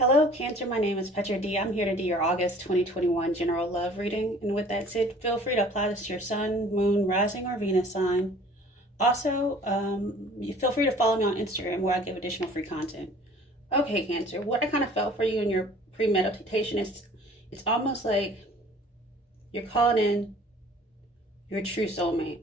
Hello, Cancer. My name is Petra D. I'm here to do your August 2021 general love reading. And with that said, feel free to apply this to your sun, moon, rising, or Venus sign. Also, you feel free to follow me on Instagram where I give additional free content. Okay, Cancer. What I kind of felt for you in your pre-meditation is it's almost like you're calling in your true soulmate.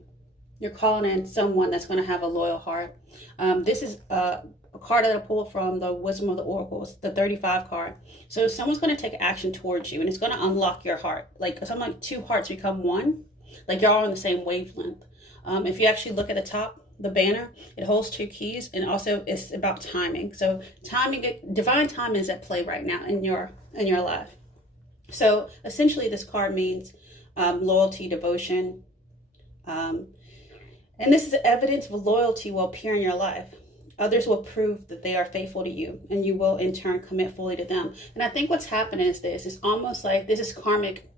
You're calling in someone that's going to have a loyal heart. This is a card that I pulled from the Wisdom of the Oracles, the 35 card. So someone's going to take action towards you, and it's going to unlock your heart. Like something like two hearts become one, like you're all on the same wavelength. If you actually look at the top, the banner, it holds two keys, and also it's about timing. So timing, divine timing is at play right now in your life. So essentially, this card means loyalty, devotion, and this is evidence of loyalty will appear in your life. Others will prove that they are faithful to you, and you will in turn commit fully to them. And I think what's happening is this. It's almost like this is karmic.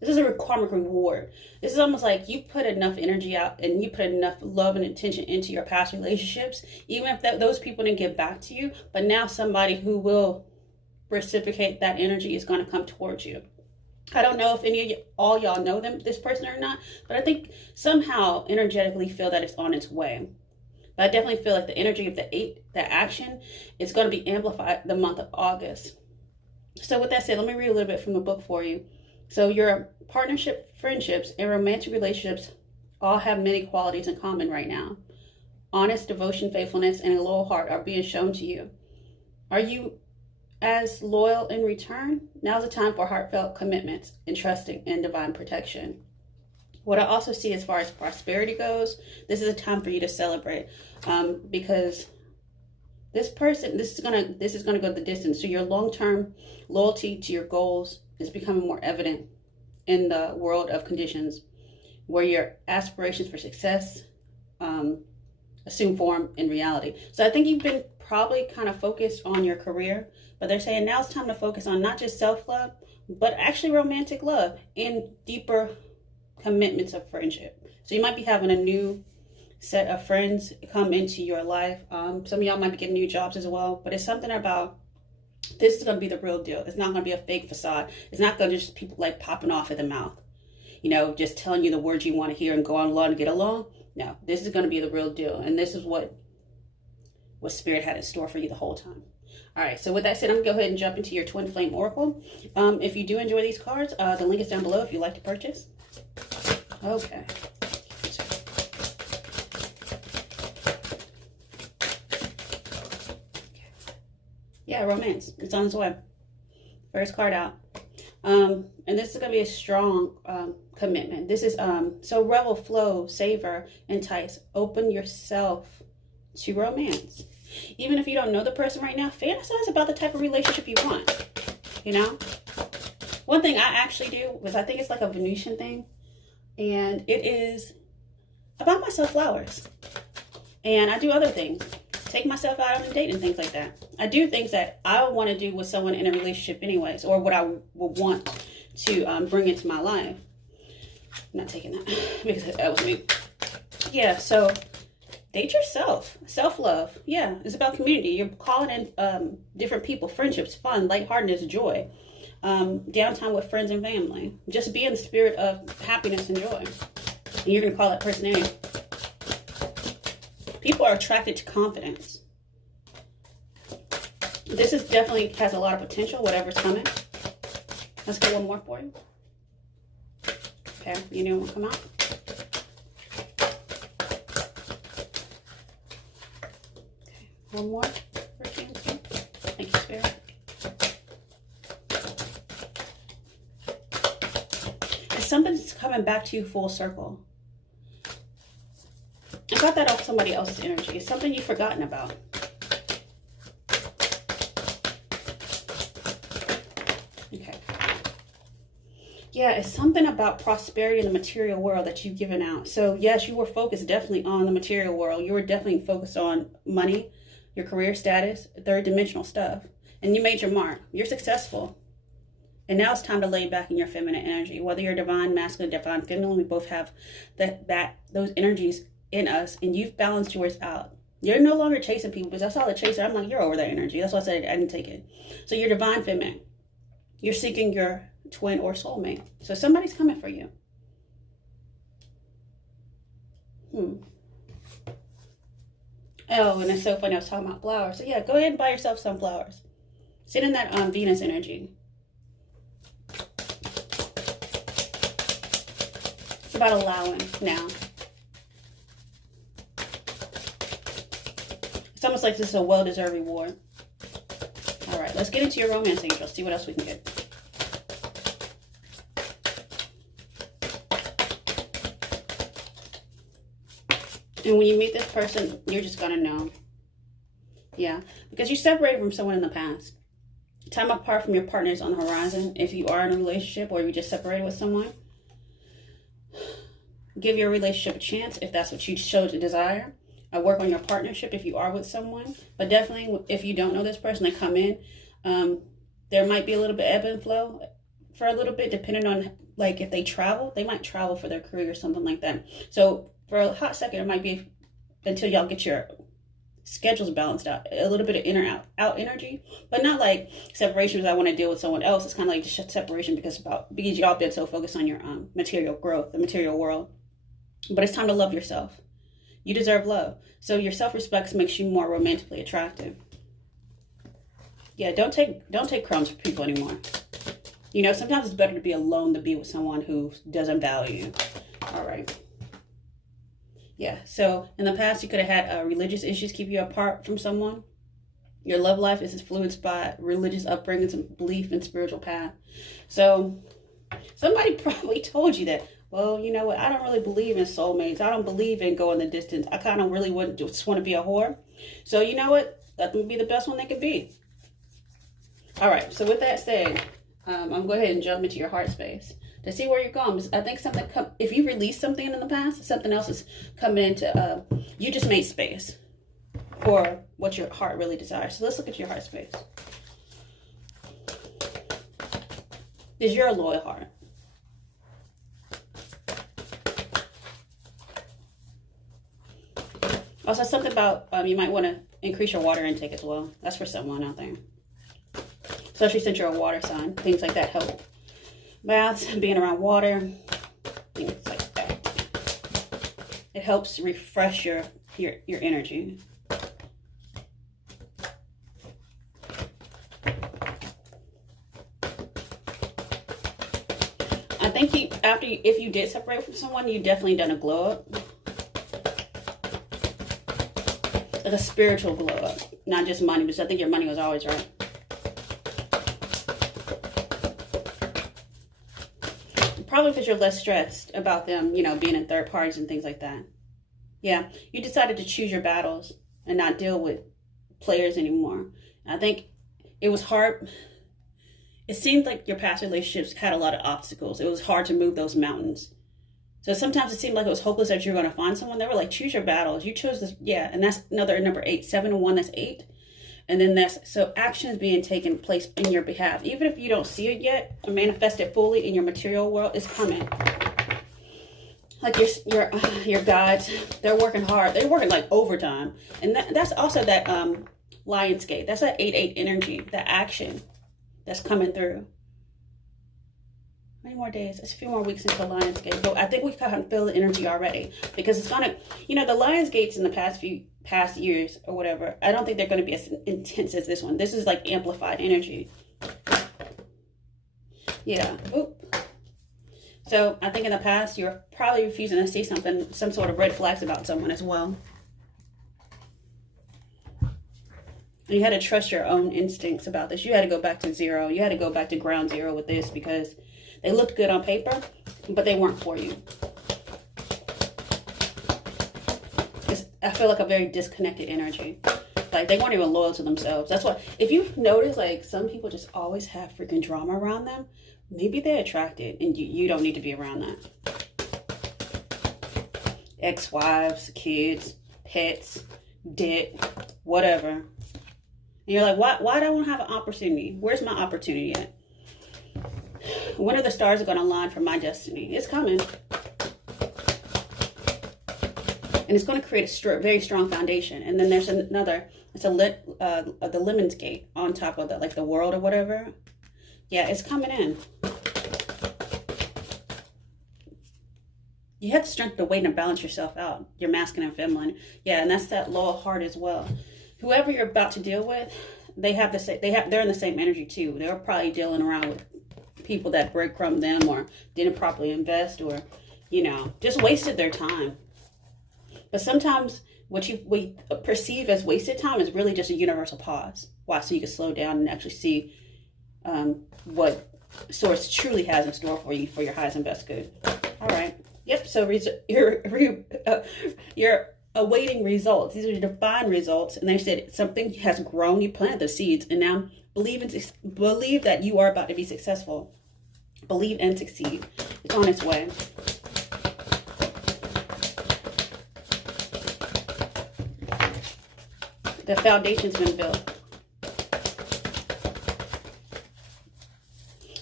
This is a karmic reward. This is almost like you put enough energy out and you put enough love and attention into your past relationships, even if those people didn't give back to you. But now somebody who will reciprocate that energy is going to come towards you. I don't know if any of all y'all know this person or not, but I think somehow energetically feel that it's on its way. But I definitely feel like the energy of the action is going to be amplified the month of August. So with that said, let me read a little bit from the book for you. So your partnership, friendships, and romantic relationships all have many qualities in common right now. Honest, devotion, faithfulness, and a loyal heart are being shown to you. Are you as loyal in return? Now's the time for heartfelt commitments and trusting in divine protection. What I also see as far as prosperity goes, this is a time for you to celebrate, because this person, this is gonna go the distance. So your long-term loyalty to your goals is becoming more evident in the world of conditions, where your aspirations for success assume form in reality. So I think you've been probably kind of focused on your career, but they're saying now it's time to focus on not just self-love, but actually romantic love and deeper commitments of friendship. So you might be having a new set of friends come into your life. Some of y'all might be getting new jobs as well, but it's something about this is going to be the real deal. It's not going to be a fake facade. It's not going to just people like popping off at the mouth, you know, just telling you the words you want to hear and go on along and get along. No, this is going to be the real deal. And this is what Spirit had in store for you the whole time. All right, so with that said, I'm going to go ahead and jump into your Twin Flame Oracle. If you do enjoy these cards, the link is down below if you'd like to purchase. Okay. Yeah, romance. It's on its way. First card out. And this is going to be a strong commitment. This is, so revel, flow, savor, entice. Open yourself to romance. Even if you don't know the person right now, fantasize about the type of relationship you want. You know? One thing I actually do is I think it's like a Venusian thing. And it is about myself flowers. And I do other things. Take myself out on a date and things like that. I do things that I want to do with someone in a relationship anyways, or what I would want to bring into my life. I'm not taking that because that was me. Yeah, so date yourself. Self-love. Yeah, it's about community. You're calling in different people, friendships, fun, lightheartedness, joy. Downtime with friends and family. Just be in the spirit of happiness and joy. And you're going to call that person in. People are attracted to confidence. This is definitely has a lot of potential, whatever's coming. Let's get one more for you. Okay, you know what will come out. Okay, one more for Cancer. Thank you, Spirit. Something's coming back to you full circle. I got that off somebody else's energy. It's something you've forgotten about. Okay. Yeah, it's something about prosperity in the material world that you've given out. So yes, you were focused definitely on the material world. You were definitely focused on money, your career status, third dimensional stuff. And you made your mark. You're successful. And now it's time to lay back in your feminine energy. Whether you're divine, masculine, divine, feminine, we both have those energies in us, and you've balanced yours out. You're no longer chasing people, because I saw the chaser. I'm like, you're over that energy. That's why I said I didn't take it. So you're divine feminine. You're seeking your twin or soulmate. So somebody's coming for you. Oh, and it's so funny. I was talking about flowers. So yeah, go ahead and buy yourself some flowers. Sit in that Venus energy. It's about allowing now. It's almost like this is a well-deserved reward. All right, let's get into your romance angel. See what else we can get. And when you meet this person, you're just gonna know. Yeah, because you separated from someone in the past. Time apart from your partner is on the horizon. If you are in a relationship or you just separated with someone, give your relationship a chance if that's what you chose to desire. Work on your partnership if you are with someone. But definitely, if you don't know this person, they come in. There might be a little bit ebb and flow for a little bit, depending on, like, if they travel. They might travel for their career or something like that. So for a hot second, it might be until y'all get your schedules balanced out, a little bit of in or out energy, but not like separation because I want to deal with someone else. It's kind of like just separation because y'all been so focused on your material growth, the material world. But it's time to love yourself. You deserve love. So your self-respect makes you more romantically attractive. Yeah, don't take crumbs from people anymore. You know, sometimes it's better to be alone than be with someone who doesn't value you. All right. Yeah, so in the past, you could have had religious issues keep you apart from someone. Your love life is influenced by religious upbringings and belief in spiritual path. So somebody probably told you that, well, you know what, I don't really believe in soulmates. I don't believe in going the distance. I kind of really just want to be a whore. So you know what, let them be the best one they can be. All right, so with that said, I'm going to go ahead and jump into your heart space to see where you're going. I think if you released something in the past, something else is coming into, you just made space for what your heart really desires. So let's look at your heart space. Is you're a loyal heart. Also, something about you might want to increase your water intake as well. That's for someone out there. Especially since you're a water sign. Things like that help. Baths, being around water, things like that. It helps refresh your energy. I think if you did separate from someone, you definitely done a glow up. Like a spiritual glow up, not just money, because I think your money was always right. Probably because you're less stressed about them, you know, being in third parties and things like that. Yeah, you decided to choose your battles and not deal with players anymore. I think it was hard. It seemed like your past relationships had a lot of obstacles. It was hard to move those mountains. So sometimes it seemed like it was hopeless that you were going to find someone. They were like, choose your battles. You chose this. Yeah, and that's another number 8. 7 and 1, that's 8. And then so action is being taken place in your behalf. Even if you don't see it yet or manifest it fully in your material world, it's coming. Like your gods, they're working hard. They're working like overtime. And that's also that Lion's Gate. That's that 8-8 energy, that action that's coming through. Many more days. It's a few more weeks until Lion's Gate. But I think we kind of feel the energy already. Because it's going to, you know, the Lion's Gates in the past years or whatever, I don't think they're going to be as intense as this one. This is like amplified energy. Yeah. Oop. So I think in the past, you're probably refusing to see some sort of red flags about someone as well. And you had to trust your own instincts about this. You had to go back to zero. You had to go back to ground zero with this because they looked good on paper, but they weren't for you. I feel like a very disconnected energy. Like they weren't even loyal to themselves. That's why, if you've noticed, like some people just always have freaking drama around them, maybe they're attracted and you don't need to be around that. Ex-wives, kids, pets, debt, whatever. And you're like, why do I want to have an opportunity? Where's my opportunity at? When are the stars going to align for my destiny? It's coming. and it's going to create a very strong foundation. And then there's another, it's the Lemon's Gate on top of like the world or whatever. Yeah, it's coming in. You have the strength to wait and balance yourself out, your masculine and feminine. Yeah, and that's that lower heart as well. Whoever you're about to deal with, they're in the same energy too. They're probably dealing around with people that breadcrumb them or didn't properly invest, or, you know, just wasted their time. But sometimes what we perceive as wasted time is really just a universal pause. Why? So you can slow down and actually see what Source truly has in store for you for your highest and best good. All right. Yep. So you're awaiting results. These are divine results, and they said something has grown. You planted the seeds, and now believe that you are about to be successful. Believe and succeed. It's on its way. The foundation's been built.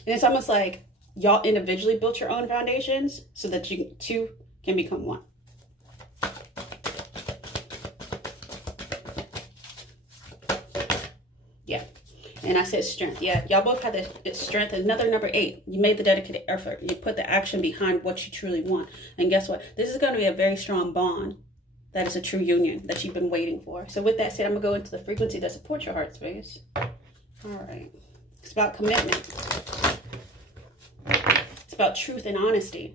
And it's almost like y'all individually built your own foundations so that you two can become one. Yeah. And I said strength. Yeah, y'all both had the strength. Another number 8. You made the dedicated effort. You put the action behind what you truly want. And guess what? This is going to be a very strong bond. That is a true union that you've been waiting for. So with that said, I'm going to go into the frequency that supports your heart space. All right. It's about commitment. It's about truth and honesty.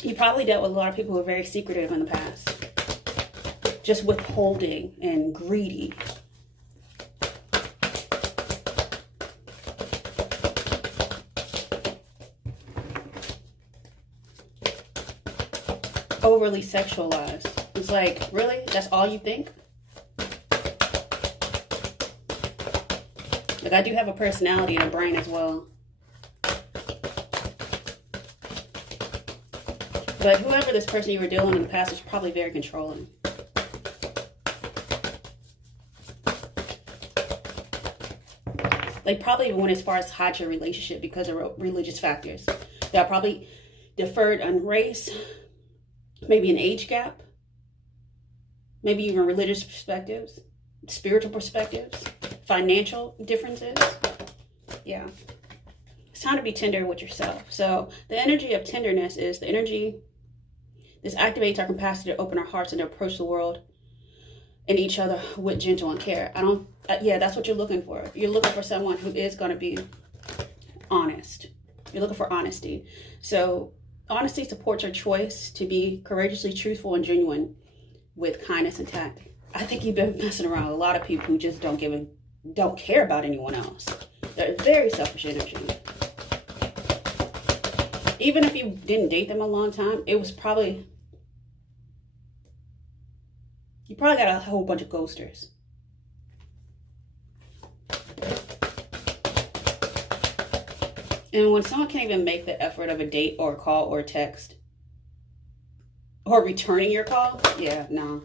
You probably dealt with a lot of people who are very secretive in the past. Just withholding and greedy. Overly sexualized. It's like, really? That's all you think? Like, I do have a personality and a brain as well. But whoever this person you were dealing with in the past is probably very controlling. They probably went as far as hide your relationship because of religious factors. They probably deferred on race, maybe an age gap, maybe even religious perspectives, spiritual perspectives, financial differences. Yeah. It's time to be tender with yourself. So the energy of tenderness is the energy, this activates our capacity to open our hearts and to approach the world and each other with gentle and care. Yeah, that's what you're looking for. You're looking for someone who is going to be honest. You're looking for honesty. So honesty supports your choice to be courageously truthful and genuine with kindness and tact. I think you've been messing around with a lot of people who just don't care about anyone else. They're very selfish energy. Even if you didn't date them a long time, it was probably, you probably got a whole bunch of ghosters. And when someone can't even make the effort of a date or a call or a text or returning your call, yeah, no.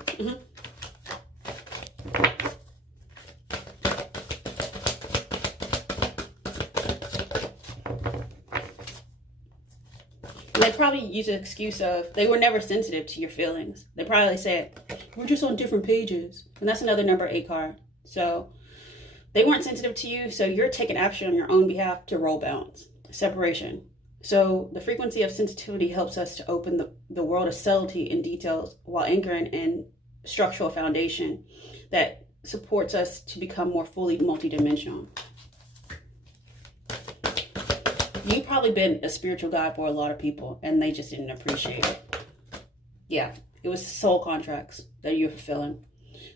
They probably use an excuse of they were never sensitive to your feelings. They probably said, we're just on different pages. And that's another number 8 card. So they weren't sensitive to you, so you're taking action on your own behalf to roll balance. Separation. So the frequency of sensitivity helps us to open the world of subtlety and details while anchoring in structural foundation that supports us to become more fully multidimensional. You've probably been a spiritual guide for a lot of people and they just didn't appreciate it. Yeah, it was soul contracts that you're fulfilling.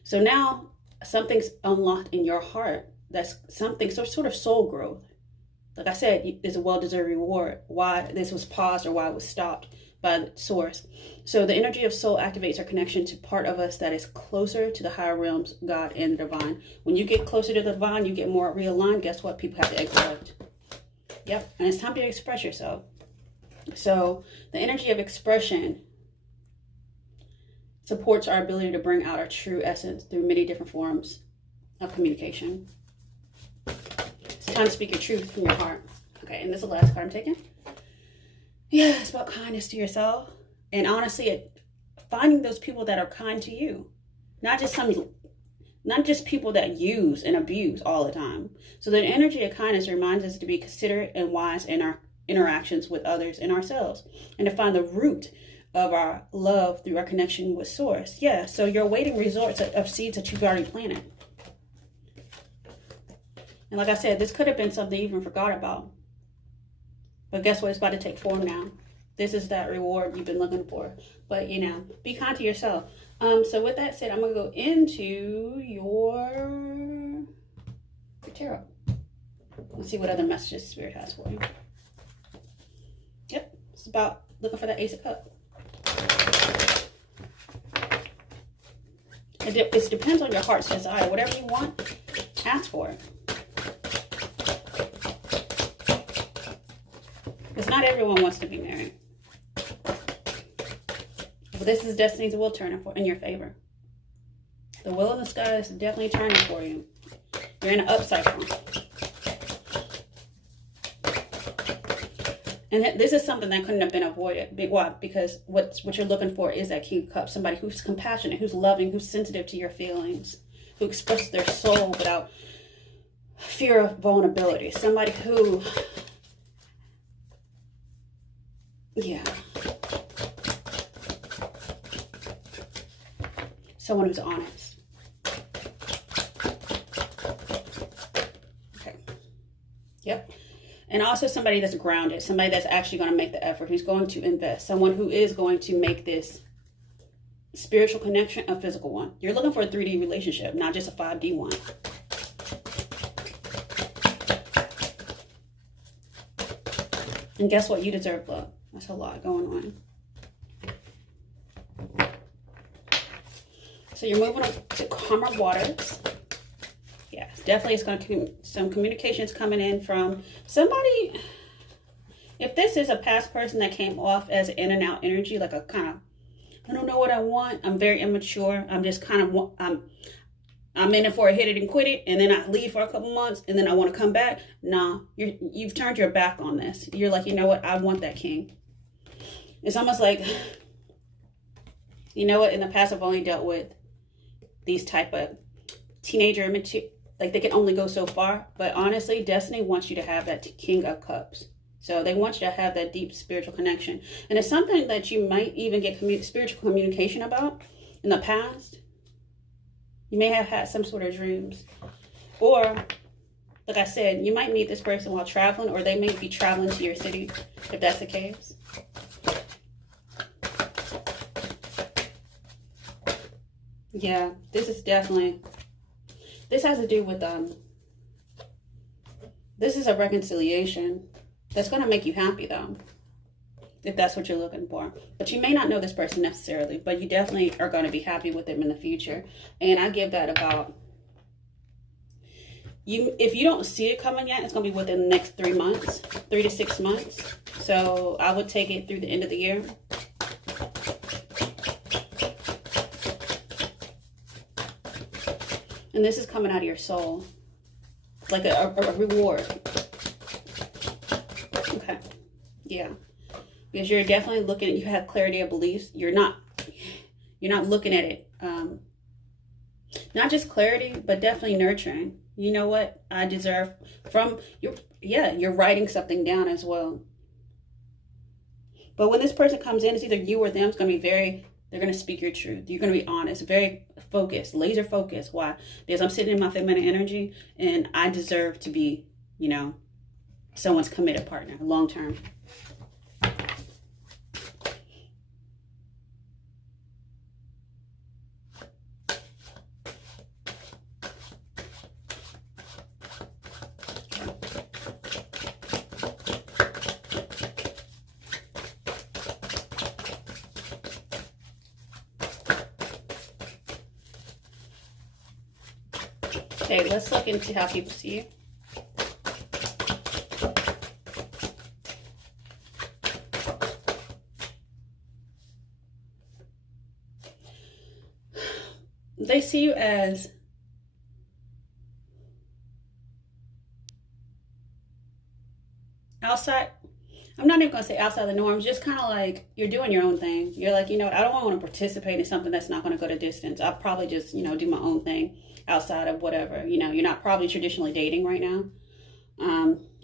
So now something's unlocked in your heart. That's something, sort of soul growth. Like I said, it's a well-deserved reward. Why this was paused or why it was stopped by the source. So the energy of soul activates our connection to part of us that is closer to the higher realms, God and the divine. When you get closer to the divine, you get more realigned. Guess what? People have to exit. Yep. And it's time to express yourself. So the energy of expression supports our ability to bring out our true essence through many different forms of communication. It's time to speak your truth from your heart. Okay, and this is the last card I'm taking. Yeah, it's about kindness to yourself And honestly, finding those people that are kind to you, not just people that use and abuse all the time. So the energy of kindness reminds us to be considerate and wise in our interactions with others and ourselves, and to find the root of our love through our connection with source. Yeah, so you're awaiting results of seeds that you've already planted. And like I said, this could have been something you even forgot about. But guess what? It's about to take form now. This is that reward you've been looking for. But, you know, be kind to yourself. So with that said, I'm going to go into your tarot. Let's see what other messages Spirit has for you. Yep, it's about looking for that Ace of Cups. It depends on your heart's desire. Whatever you want, ask for it. Because not everyone wants to be married. But this is destiny's will turning in your favor. The wheel in the sky is definitely turning for you. You're in an upcycle. And this is something that couldn't have been avoided. Why? Because what you're looking for is that King of Cups. Somebody who's compassionate, who's loving, who's sensitive to your feelings, who expresses their soul without fear of vulnerability. Somebody who, yeah. Someone who's honest. Okay. Yep. And also somebody that's grounded. Somebody that's actually going to make the effort. Who's going to invest. Someone who is going to make this spiritual connection a physical one. You're looking for a 3D relationship, not just a 5D one. And guess what? You deserve love. That's a lot going on. So you're moving on to calmer waters. Yes, definitely it's going to some communications coming in from somebody. If this is a past person that came off as in and out energy, like a kind of, I don't know what I want. I'm very immature. I'm just kind of, I'm in it for a hit it and quit it. And then I leave for a couple months and then I want to come back. Nah, you've turned your back on this. You're like, you know what? I want that king. It's almost like, you know what? In the past, I've only dealt with these type of teenager, like they can only go so far. But honestly, Destiny wants you to have that King of Cups. So they want you to have that deep spiritual connection. And it's something that you might even get spiritual communication about in the past. You may have had some sort of dreams. Or, like I said, you might meet this person while traveling, or they may be traveling to your city, if that's the case. Yeah, this is definitely, this has to do with, this is a reconciliation that's going to make you happy though, if that's what you're looking for. But you may not know this person necessarily, but you definitely are going to be happy with them in the future. And I give that about, if you don't see it coming yet, it's going to be within the next 3 months, 3 to 6 months. So I would take it through the end of the year. And this is coming out of your soul. It's like a reward. Okay. Yeah. Because you're definitely looking at, you have clarity of beliefs. You're not looking at it. Not just clarity, but definitely nurturing. You know what? I deserve from your, you're writing something down as well. But when this person comes in, it's either you or them. It's going to be they're going to speak your truth. You're going to be honest, very focused, laser focused. Why? Because I'm sitting in my feminine energy and I deserve to be, you know, someone's committed partner, long term. Okay, let's look into how people see you. They see you as outside I'm not even going to say outside the norms, just kind of like you're doing your own thing. You're like, you know what, I don't want to participate in something that's not going to go to distance. I'll probably just, you know, do my own thing outside of whatever. You know, you're not probably traditionally dating right now.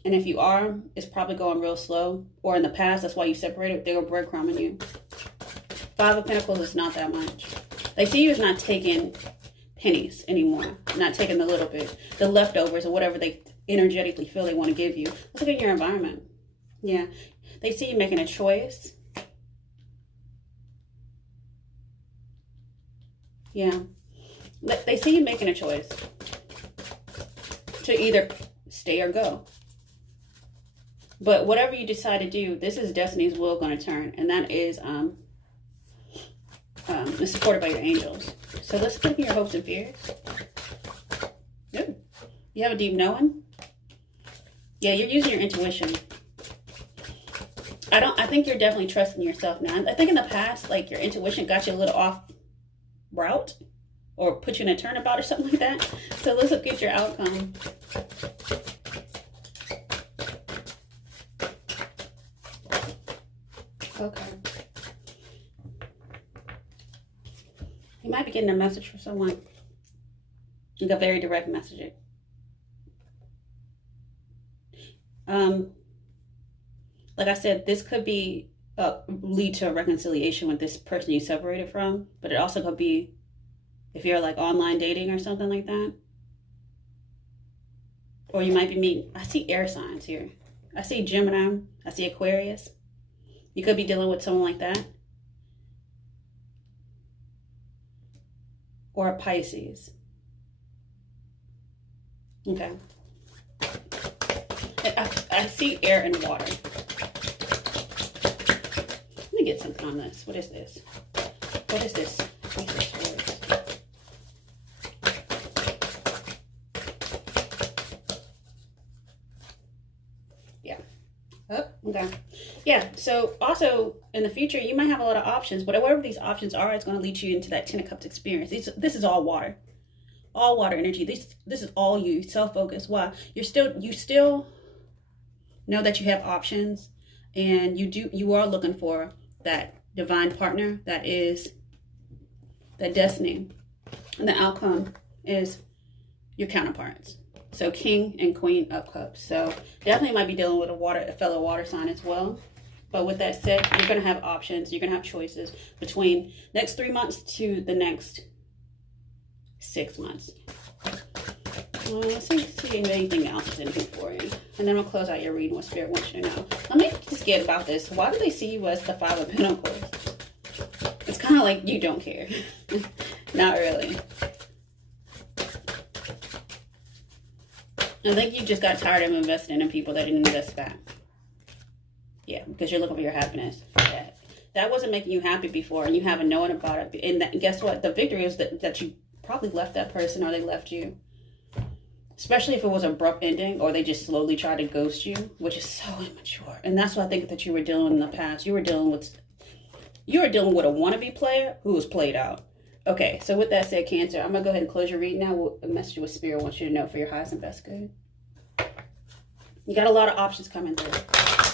And if you are, it's probably going real slow. Or in the past, that's why you separated. They were breadcrumbing you. Five of Pentacles is not that much. They see you as not taking pennies anymore. Not taking the little bit. The leftovers or whatever they energetically feel they want to give you. Let's look at your environment. Yeah. They see you making a choice. Yeah. They see you making a choice to either stay or go. But whatever you decide to do, this is destiny's will going to turn. And that is it's supported by your angels. So let's look at your hopes and fears. Good. You have a deep knowing. Yeah, you're using your intuition. I think you're definitely trusting yourself now. I think in the past, like, your intuition got you a little off route or put you in a turnabout or something like that. So let's look at your outcome. Okay. You might be getting a message from someone. You got very direct messaging. Like I said, this could be lead to a reconciliation with this person you separated from, but it also could be if you're like online dating or something like that. Or you might be meeting, I see air signs here. I see Gemini, I see Aquarius. You could be dealing with someone like that. Or a Pisces. Okay. I see air and water. Let me get something on this. What is this? What is this? What is this word? Yeah. Oh, okay. Yeah, so also in the future, you might have a lot of options, but whatever these options are, it's going to lead you into that Ten of Cups experience. This is all water. All water energy. This is all you, self-focused. Why? You still know that you have options, and you are looking for that divine partner that is that destiny. And the outcome is your counterparts. So King and Queen of Cups. So definitely might be dealing with a fellow water sign as well. But with that said, you're going to have options. You're going to have choices between next 3 months to the next 6 months. Let's see if anything else is in here for you. And then we'll close out your reading what Spirit wants you to know. Let me just get about this. Why do they see you as the Five of Pentacles? It's kind of like you don't care. Not really. I think you just got tired of investing in people that didn't invest back. Yeah, because you're looking for your happiness. Yeah. That wasn't making you happy before, and you haven't known about it. And guess what? The victory is that you probably left that person or they left you. Especially if it was an abrupt ending or they just slowly tried to ghost you, which is so immature. And that's what I think that you were dealing with in the past. You were dealing with a wannabe player who was played out. Okay, so with that said, Cancer, I'm going to go ahead and close your reading now. What message with Spirit wants you to know for your highest and best good. You got a lot of options coming through.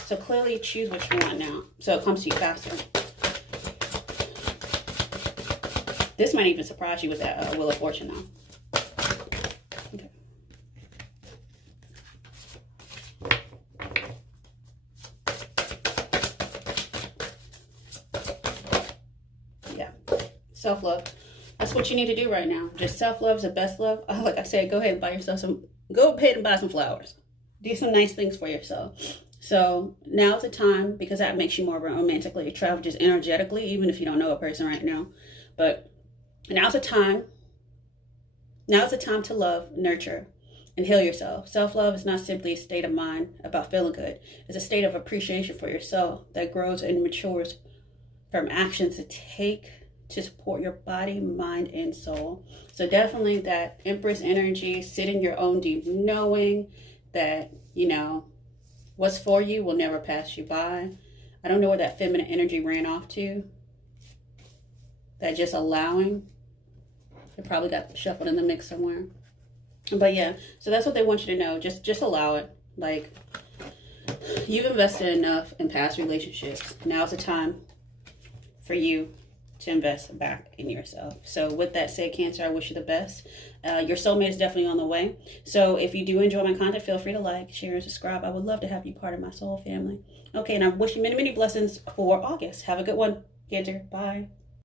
So clearly choose what you want now. So it comes to you faster. This might even surprise you with that Wheel of Fortune now. Okay. Yeah. Self-love. That's what you need to do right now. Just self-love is the best love. Like I said, go ahead and buy yourself go ahead and buy some flowers. Do some nice things for yourself. So now's the time, because that makes you more romantically attracted, just energetically, even if you don't know a person right now. But now's the time. Now's the time to love, nurture, and heal yourself. Self-love is not simply a state of mind about feeling good. It's a state of appreciation for yourself that grows and matures from actions to take to support your body, mind, and soul. So definitely that Empress energy, sit in your own deep knowing that, you know, what's for you will never pass you by. I don't know where that feminine energy ran off to. That just allowing. It probably got shuffled in the mix somewhere. But yeah, so that's what they want you to know. Just allow it. Like, You've invested enough in past relationships. Now's the time for you to invest back in yourself. So with that said, Cancer, I wish you the best. Your soulmate is definitely on the way. So if you do enjoy my content, feel free to like, share, and subscribe. I would love to have you part of my soul family. Okay, and I wish you many, many blessings for August. Have a good one, Cancer. Bye.